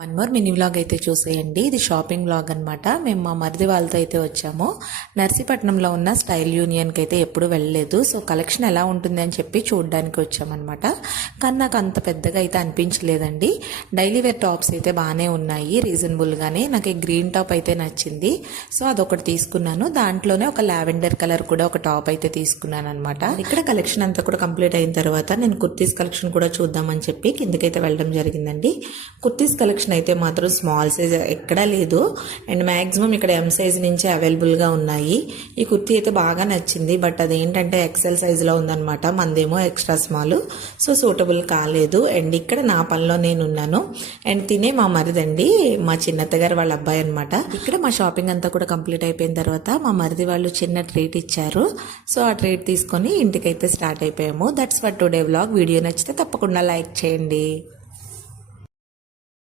One more mini vlog అయితే చూసేయండి. ఇది షాపింగ్ వ్లాగ్ అనమాట మేము మా మరిది వాళ్ళతో అయితే వచ్చాము. నర్సీపట్నంలో ఉన్న స్టైల్ యూనియన్కి అయితే ఎప్పుడు వెళ్ళలేదు. సో కలెక్షన్ ఎలా ఉంటుంది అని చెప్పి చూడడానికి వచ్చామన్నమాట. కానీ నాకు అంత పెద్దగా అయితే అనిపించలేదండి. డైలీ వేర్ టాప్స్ అయితే బాగానే ఉన్నాయి. రీజనబుల్గానే నాకు ఈ గ్రీన్ టాప్ అయితే నచ్చింది. సో అదొకటి తీసుకున్నాను. దాంట్లోనే ఒక లావెండర్ కలర్ కూడా ఒక టాప్ అయితే తీసుకున్నాను అనమాట ఇక్కడ కలెక్షన్ అంతా కూడా కంప్లీట్ అయిన తర్వాత నేను కుర్తీస్ కలెక్షన్ కూడా చూద్దామని చెప్పి కిందకైతే వెళ్ళడం జరిగిందండి. కుర్తీస్ కలెక్షన్ అయితే మాత్రం స్మాల్ సైజ్ ఎక్కడా లేదు. అండ్ మ్యాక్సిమం ఇక్కడ ఎం సైజ్ నుంచి అవైలబుల్గా ఉన్నాయి. ఈ కుర్తీ అయితే బాగా నచ్చింది. బట్ అదేంటంటే ఎక్సెల్ సైజులో ఉందనమాట మందేమో ఎక్స్ట్రా స్మాల్ సో సూటబుల్ కాలేదు. అండ్ ఇక్కడ నా పనిలో నేను ఉన్నాను అండ్ తినే మా మరిదండి మా చిన్నత్త గారు వాళ్ళ అబ్బాయి అనమాట ఇక్కడ మా షాపింగ్ అంతా కూడా కంప్లీట్ అయిపోయిన తర్వాత మా మరిది వాళ్ళు చిన్న ట్రీట్ ఇచ్చారు. సో ఆ ట్రీట్ తీసుకొని ఇంటికైతే స్టార్ట్ అయిపోయాము. That's for today vlog video నచ్చితే తప్పకుండా లైక్ చేయండి.